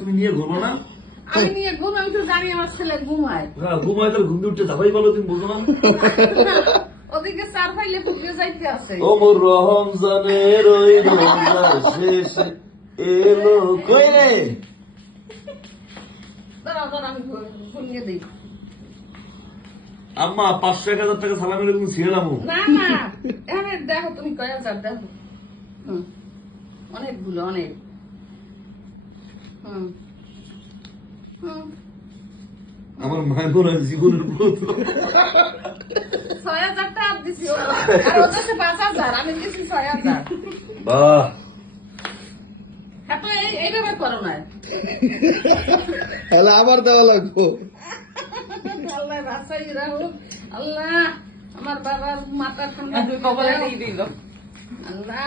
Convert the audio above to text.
তুমি নিয়ে ঘুমো না? আমি নিয়ে ঘুম, আমি তো জানি আমার ছেলে ঘুমায়। ঘুমায় তাহলে ঘুম উঠতে যাবাই বলো, তুমি বুঝো না? ওদিকে চার ফাইলে পুকুরে যাইতে আছে। ও মোর রমজানের ওই রমজান শেষে এলো কই রে? দাঁড়াও দাঁড়াও, আমি ঘুমিয়ে দিই। আম্মা 500-1000 টাকা সালামি তুমি ছিলাম। না না, এখানে দেখো তুমি কয়া যার দেখো। অনেকগুলো অনেক। আমার মায়ের মনে হয় জীবনের প্রথম 6000 টাকা দিছি, আর ওদের 5000, আমি দিছি 6000। বাহ, হ্যাঁ তো এইভাবে করো না। তাহলে আবার দেওয়া লাগবো। আল্লাহ বাসাই রাখো, আল্লাহ আমার বাবার মাথা ঠান্ডা কবলে দিয়ে দিল। আল্লাহ।